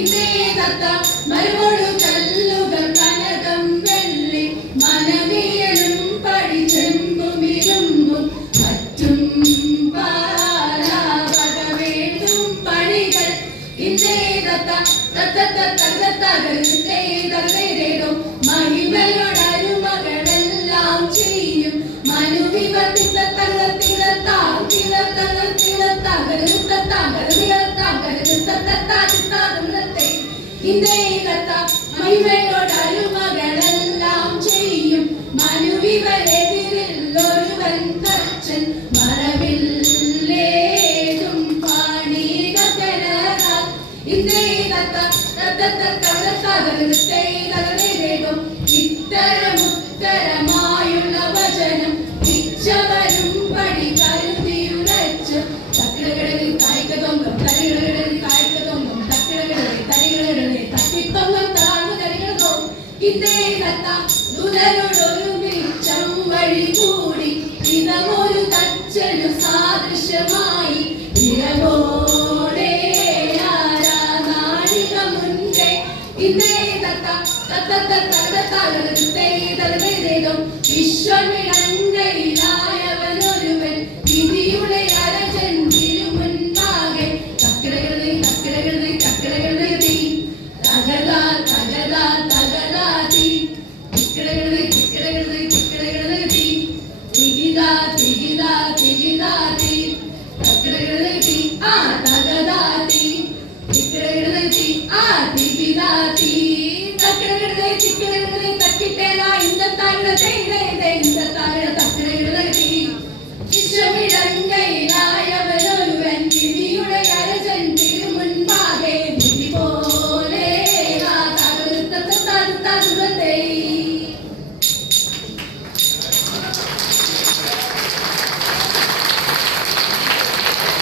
ഇതേ തത്ത മരുമോടു കല്ലുകൾ കനകം വെള്ളി മനവിയലും പടിച്ചെമ്പുമിരുമ്പും മറ്റും പാരാവകവേണ്ടും പണികൾ ഇതേ തത്ത തത്തത്തത്തകരുതേതേതേതോ മഹിമയോടരുമകളെല്ലാം ചെയ്യും മനുവിവർത്തിത്ത മഹിമയോടരുമകളെല്ലാം ചെയ്യും മനുവിവരെതിരിൽ ഒരുവൻ തച്ചൻ മറവില്ലേതും പാണീകരാ ഇതേ ഇത്തരമുത്തരമായുള്ള വചനം ഇച്ഛവരും പടി കരുതിയുറച്ച് തക്കിടകിടലിൽ കായ്ക്കതൊങ്കം തരികിടകിടലിൽ കായ്ക്കതൊങ്കം തക്കിടകിടലിൽ തരികിടകിടലിൽ തക്കിത്തൊങ്കം താഴ്ന്നു തരികിടതോ ഇതേ തത്ത ദുതരോടൊരു മിച്ചം വഴി കൂടി ഇതമൊരു തച്ചനു സാദൃശ്യമായി ഇരവോടെ ആരാ നാഴിക മുൻപേ ഇതേ തത്ത